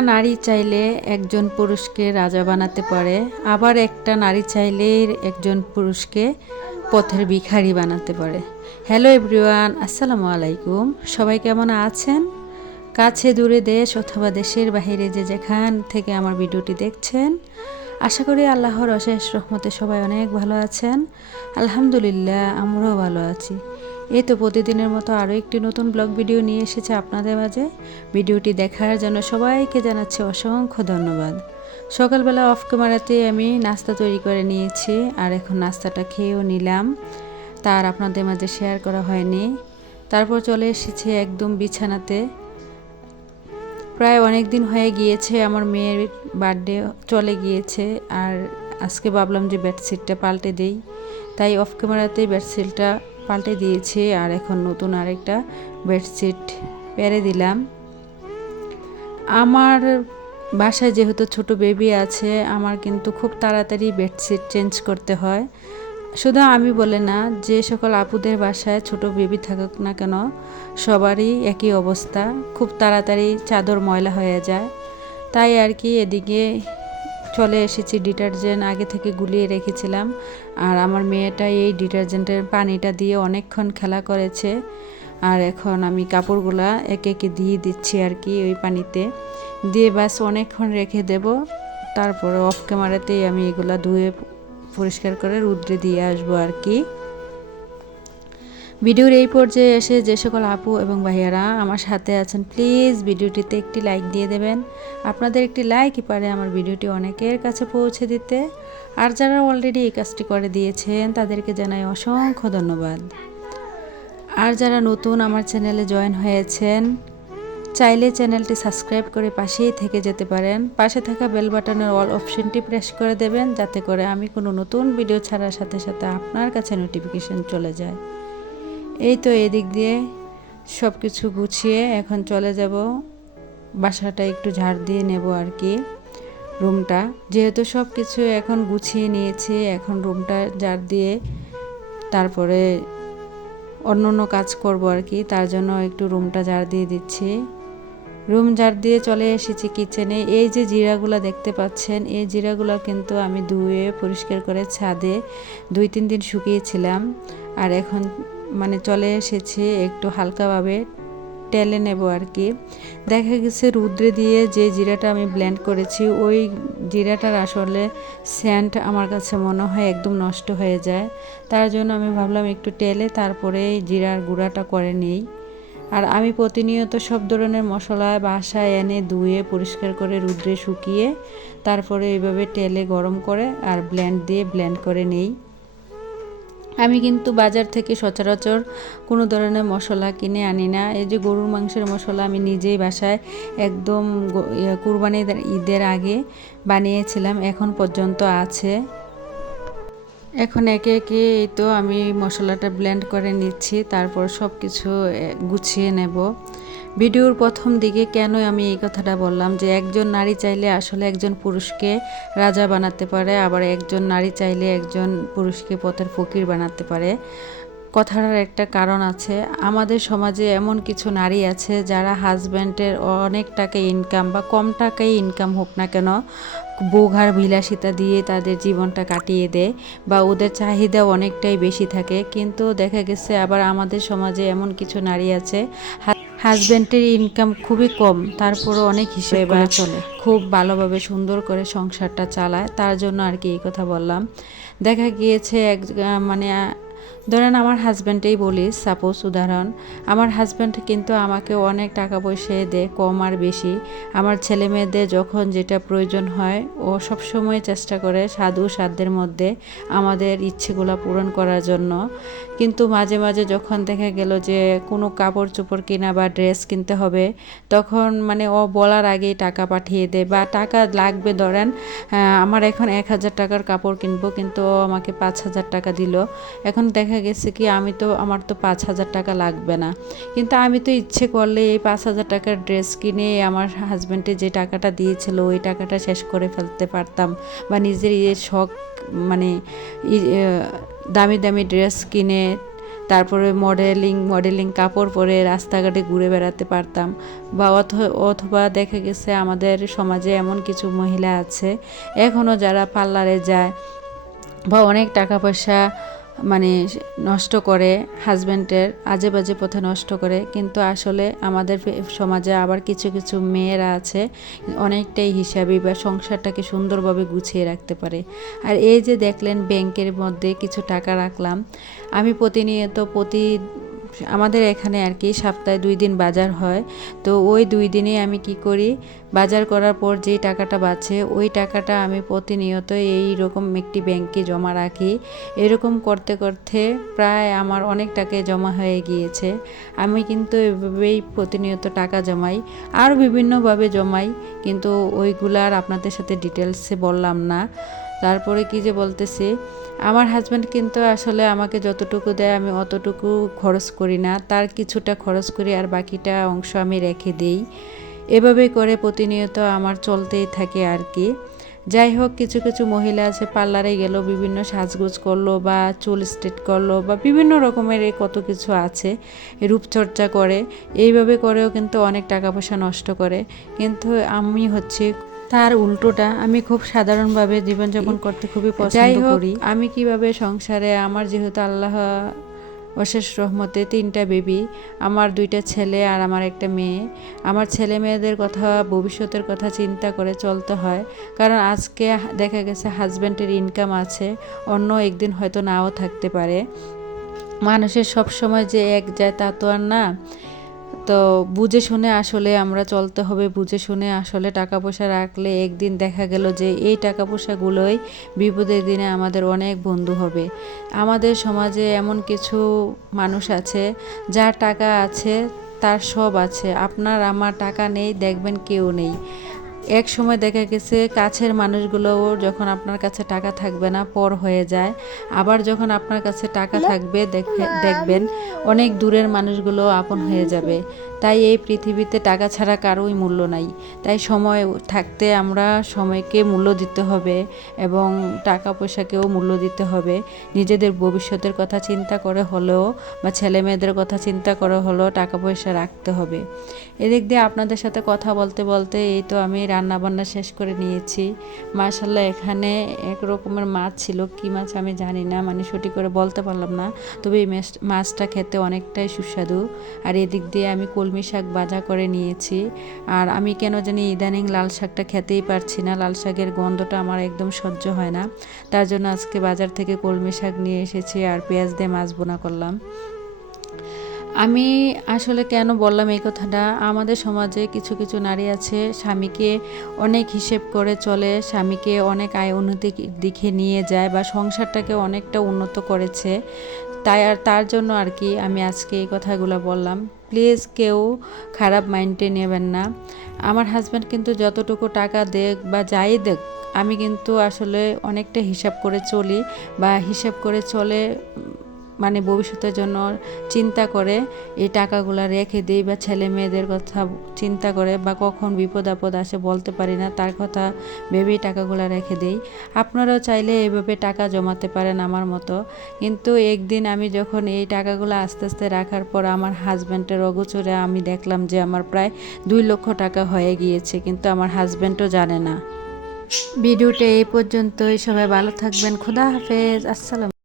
নারী চাইলে একজন পুরুষকে রাজা বানাতে পারে, আবার একটা নারী চাইলে একজন পুরুষকে পথের ভিখারি বানাতে পারে। হ্যালো এভরিওয়ান, আসসালামু আলাইকুম। সবাই কেমন আছেন? কাছে দূরে দেশ অথবা দেশের বাইরে যে যেখান থেকে আমার ভিডিওটি দেখছেন, আশা করি আল্লাহর অশেষ রহমতে সবাই অনেক ভালো আছেন। আলহামদুলিল্লাহ, আমরাও ভালো আছি। এই তো প্রতিদিনের মতো আরও একটি নতুন ব্লগ ভিডিও নিয়ে এসেছে আপনাদের মাঝে। ভিডিওটি দেখার জন্য সবাইকে জানাচ্ছি অসংখ্য ধন্যবাদ। সকালবেলা অফ ক্যামেরাতে আমি নাস্তা তৈরি করে নিয়েছি আর এখন নাস্তাটা খেয়েও নিলাম। তার আপনাদের মাঝে শেয়ার করা হয়নি। তারপর চলে এসেছে একদম বিছানাতে। প্রায় অনেক দিন হয়ে গিয়েছে, আমার মেয়ের বার্থডে চলে গিয়েছে আর আজকে ভাবলাম যে বেডশিটটা পাল্টে দেই। তাই অফ ক্যামেরাতেই বেডশিটটা পাল্টে দিয়েছি আর এখন নতুন আরেকটা বেডশিট পেরে দিলাম। আমার বাসায় যেহেতু ছোট বেবি আছে, আমার কিন্তু খুব তাড়াতাড়ি বেডশিট চেঞ্জ করতে হয়। শুধু আমি বলে না, যে সকল আপুদের বাসায় ছোট বেবি থাকুক না কেন, সবারই একই অবস্থা। খুব তাড়াতাড়ি চাদর ময়লা হয়ে যায়। তাই আর কি এদিকে চলে এসেছি ডিটারজেন্ট আগে থেকে গুলিয়ে রেখেছিলাম। আর আমার মেয়েটা এই ডিটারজেন্টের পানিটা দিয়ে অনেকক্ষণ খেলা করেছে। আর এখন আমি কাপড়গুলা একে একে দিয়ে দিচ্ছি আর কি ওই পানিতে। দিয়ে বাস অনেকক্ষণ রেখে দেব। তারপরে অফ ক্যামেরাতেই আমি এগুলো ধুয়ে পরিষ্কার করে রুদ্রে দিয়ে আসব আর কি। ভিডিওর এই পর্যায়ে এসে যে সকল আপু এবং ভাইয়ারা আমার সাথে আছেন প্লিজ ভিডিওটিতে একটি লাইক দিয়ে দেবেন। আপনাদের একটি লাইকই পারে আমার ভিডিওটি অনেকের কাছে পৌঁছে দিতে। আর যারা অলরেডি এই কাজটি করে দিয়েছেন, তাদেরকে জানাই অসংখ্য ধন্যবাদ। আর যারা নতুন আমার চ্যানেলে জয়েন হয়েছেন, চাইলে চ্যানেলটি সাবস্ক্রাইব করে পাশেই থেকে যেতে পারেন। পাশে থাকা বেল বাটনের অল অপশনটি প্রেস করে দেবেন, যাতে করে আমি কোনো নতুন ভিডিও ছাড়ার সাথে সাথে আপনার কাছে নোটিফিকেশন চলে যায়। এই তো এদিক দিয়ে সব কিছু গুছিয়ে এখন চলে যাব। বাসাটা একটু ঝাড় দিয়ে নেব আর কি, রুমটা। যেহেতু সব কিছু এখন গুছিয়ে নিয়েছি, এখন রুমটা ঝাড় দিয়ে তারপরে অন্য অন্য কাজ করব আর কি, তার জন্য একটু রুমটা ঝাড় দিয়ে দিচ্ছি। রুম ঝাড় দিয়ে চলে এসেছি কিচেনে। এই যে জিরাগুলো দেখতে পাচ্ছেন, এই জিরাগুলো কিন্তু আমি ধুয়ে পরিষ্কার করে ছাদে দুই তিন দিন শুকিয়েছিলাম। আর এখন মানে চলে এসেছে একটু হালকাভাবে, টেলে নেব আর কি। দেখা গেছে রুদ্রে দিয়ে যে জিরাটা আমি ব্লেন্ড করেছি, ওই জিরাটার আসলে স্যান্ড আমার কাছে মনে হয় একদম নষ্ট হয়ে যায়। তার জন্য আমি ভাবলাম একটু টেলে তারপরে জিরার গুঁড়াটা করে নিই। আর আমি প্রতিনিয়ত সব ধরনের মশলা বাসায় এনে ধুয়ে পরিষ্কার করে রুদ্রে শুকিয়ে তারপরে এইভাবে তেলে গরম করে আর ব্লেন্ড দিয়ে ব্লেন্ড করে নেই। আমি কিন্তু বাজার থেকে সচরাচর কোনো ধরনের মশলা কিনে আনি না। এই যে গরুর মাংসের মশলা আমি নিজেই বাসায় একদম কুরবানির ঈদের আগে বানিয়েছিলাম, এখন পর্যন্ত আছে। এখন একে একে এই তো আমি মশলাটা ব্লেন্ড করে নিচ্ছি, তারপর সব কিছু গুছিয়ে নেব। ভিডিওর প্রথম দিকে কেন আমি এই কথাটা বললাম যে একজন নারী চাইলে আসলে একজন পুরুষকে রাজা বানাতে পারে, আবার একজন নারী চাইলে একজন পুরুষকে পথের ফকির বানাতে পারে। কথাটার একটা কারণ আছে, আমাদের সমাজে এমন কিছু নারী আছে যারা হাজব্যান্ডের অনেক টাকা ইনকাম বা কম টাকায় ইনকাম হোক না কেন বোঘার বিলাসিতা দিয়ে তাদের জীবনটা কাটিয়ে দেয় বা ওদের চাহিদা অনেকটাই বেশি থাকে। কিন্তু দেখা গেছে আবার আমাদের সমাজে এমন কিছু নারী আছে হাজব্যান্ডের ইনকাম খুবই কম তারপরও অনেক হিসেবে চলে। খুব ভালোভাবে সুন্দর করে সংসারটা চালায় তার জন্য আর কি এই কথা বললাম। দেখা গিয়েছে এক মানে ধরেন আমার হাজব্যান্ডেই বলি সাপোজ উদাহরণ, আমার হাজব্যান্ড কিন্তু আমাকে অনেক টাকা পয়সা দেয়, কম আর বেশি। আমার ছেলে মেয়েদের যখন যেটা প্রয়োজন হয়, ও সবসময় চেষ্টা করে সাধু সাধ্যের মধ্যে আমাদের ইচ্ছেগুলো পূরণ করার জন্য। কিন্তু মাঝে মাঝে যখন দেখা গেল যে কোনো কাপড় চোপড় কেনা বা ড্রেস কিনতে হবে, তখন মানে ও বলার আগেই টাকা পাঠিয়ে দেয় বা টাকা লাগবে ধরেন আমার এখন এক হাজার টাকার কাপড় কিনবো, কিন্তু ও আমাকে পাঁচ হাজার টাকা দিল। এখন দেখা গেছে কি, আমি তো, আমার তো পাঁচ হাজার টাকা লাগবে না। কিন্তু আমি তো ইচ্ছে করলে এই পাঁচ হাজার টাকার ড্রেস কিনে আমার হাজব্যান্ডে যে টাকাটা দিয়েছিল, ওই টাকাটা শেষ করে ফেলতে পারতাম বা নিজের ইয়ে শখ মানে দামি দামি ড্রেস কিনে তারপরে মডেলিং মডেলিং কাপড় পরে রাস্তাঘাটে ঘুরে বেড়াতে পারতাম বা অথ- অথবা দেখা গেছে আমাদের সমাজে এমন কিছু মহিলা আছে এখনও যারা পার্লারে যায় বা অনেক টাকা পয়সা মানে নষ্ট করে হাজব্যান্ডের আজে বাজে পথে নষ্ট করে। কিন্তু আসলে আমাদের সমাজে আবার কিছু কিছু মেয়েরা আছে, অনেকটাই হিসাবে বা সংসারটাকে সুন্দরভাবে গুছিয়ে রাখতে পারে। আর এই যে দেখলেন ব্যাংকের মধ্যে কিছু টাকা রাখলাম, আমি প্রতিনিয়ত প্রতি আমাদের এখানে আর কি সপ্তাহে দুই দিন বাজার হয়। তো ওই দুই দিনে আমি কি করি? বাজার করার পর যেই টাকাটা বাঁচে, ওই টাকাটা আমি প্রতিনিয়ত এই রকম একটি ব্যাংকে জমা রাখি। এরকম করতে করতে প্রায় আমার অনেক টাকাই জমা হয়ে গিয়েছে। আমি কিন্তু এভাবেই প্রতিনিয়ত টাকা জমাই। আর বিভিন্নভাবে জমাই, কিন্তু ওইগুলার আপনাদের সাথে ডিটেলসে বললাম না। তারপরে কি যে বলতেছি, আমার হাজব্যান্ড কিন্তু আসলে আমাকে যতটুকু দেয় আমি অতটুকু খরচ করি না। তার কিছুটা খরচ করি আর বাকিটা অংশ আমি রেখে দিই। এভাবে করে প্রতিনিয়ত আমার চলতেই থাকে আর কি। যাই হোক, কিছু কিছু মহিলা আছে, পার্লারে গেল, বিভিন্ন সাজগোজ করল বা চুল স্ট্রেট করল বা বিভিন্ন রকমের কত কিছু আছে, রূপচর্চা করে। এইভাবে করেও কিন্তু অনেক টাকা পয়সা নষ্ট করে। কিন্তু আমি হচ্ছে তার উল্টোটা আমি খুব সাধারণভাবে জীবনযাপন করতে খুবই পছন্দ করি। আমি কীভাবে সংসারে আমার যেহেতু আল্লাহ অশেষ রহমতে তিনটা বেবি আমার দুইটা ছেলে আর আমার একটা মেয়ে আমার ছেলে মেয়েদের কথা ভবিষ্যতের কথা চিন্তা করে চলতে হয়। কারণ আজকে দেখা গেছে হাজব্যান্ডের ইনকাম আছে অন্য একদিন হয়তো নাও থাকতে পারে। মানুষের সব সময় যে এক যায় তা তো আর না। তো বুঝে শুনে আসলে আমরা চলতে হবে, বুঝে শুনে আসলে টাকা পয়সা রাখলে একদিন দেখা গেল যে এই টাকা পয়সাগুলোই বিপদের দিনে আমাদের অনেক বন্ধু হবে। আমাদের সমাজে এমন কিছু মানুষ আছে, যার টাকা আছে, তার সব আছে। আপনার, আমার টাকা নেই, দেখবেন কেউ নেই। এক সময় দেখা গেছে কাছের মানুষগুলোও যখন আপনার কাছে টাকা থাকবে না পর হয়ে যায়। আবার যখন আপনার কাছে টাকা থাকবে দেখে দেখবেন অনেক দূরের মানুষগুলো আপন হয়ে যাবে। তাই এই পৃথিবীতে টাকা ছাড়া কারোই মূল্য নাই। তাই সময় থাকতে আমরা সময়কে মূল্য দিতে হবে এবং টাকা পয়সাকেও মূল্য দিতে হবে। নিজেদের ভবিষ্যতের কথা চিন্তা করে হলেও বা ছেলে মেয়েদের কথা চিন্তা করে হলেও টাকা পয়সা রাখতে হবে। এদিক দিয়ে আপনাদের সাথে কথা বলতে বলতে এই তো আমি রান্না বান্না শেষ করে নিয়েছি। মার্শাল্লাহ এখানে এক রকমের মাছ ছিল। কি মাছ আমি জানি না মানে সঠিক করে বলতে পারলাম না। তবে এই মাছটা খেতে অনেকটাই সুস্বাদু। আর এদিক দিয়ে আমি কলমি শাক বাজা করে নিয়েছি। আর আমি কেন জানি ইদানিং লাল শাকটা খেতেই পারছি না। লাল শাকের গন্ধটা আমার একদম সহ্য হয় না। তার জন্য আজকে বাজার থেকে কলমি শাক নিয়ে এসেছি আর পেঁয়াজ দিয়ে মাছ বোনা করলাম। আমি আসলে কেন বললাম এই কথাটা? আমাদের সমাজে কিছু কিছু নারী আছে, স্বামীকে অনেক হিসেব করে চলে, স্বামীকে অনেক আয় উন্নতির দিকে নিয়ে যায় বা সংসারটাকে অনেকটা উন্নত করেছে। তাই আর তার জন্য আর কি আমি আজকে এই কথাগুলো বললাম। প্লিজ কেউ খারাপ মাইন্ডে নেবেন না। আমার হাজব্যান্ড কিন্তু যতটুকু টাকা দেখ বা যাই দেখ আমি কিন্তু আসলে অনেকটা হিসাব করে চলি বা হিসাব করে চলে মানে ভবিষ্যতের জন্য চিন্তা করে এই টাকাগুলো রেখে দিই বা ছেলে মেয়েদের কথা চিন্তা করে বা কখন বিপদ আপদ আসে বলতে পারি না, তার কথা ভেবেই টাকাগুলো রেখে দিই। আপনারাও চাইলে এইভাবে টাকা জমাতে পারেন আমার মতো। কিন্তু একদিন আমি যখন এই টাকাগুলো আস্তে আস্তে রাখার পর আমার হাজব্যান্ডের অগোচরে আমি দেখলাম যে আমার প্রায় দুই লক্ষ টাকা হয়ে গিয়েছে, কিন্তু আমার হাজব্যান্ডও জানে না। ভিডিওটা এই পর্যন্তই। সবাই ভালো থাকবেন। খুদা হাফেজ। আসসালাম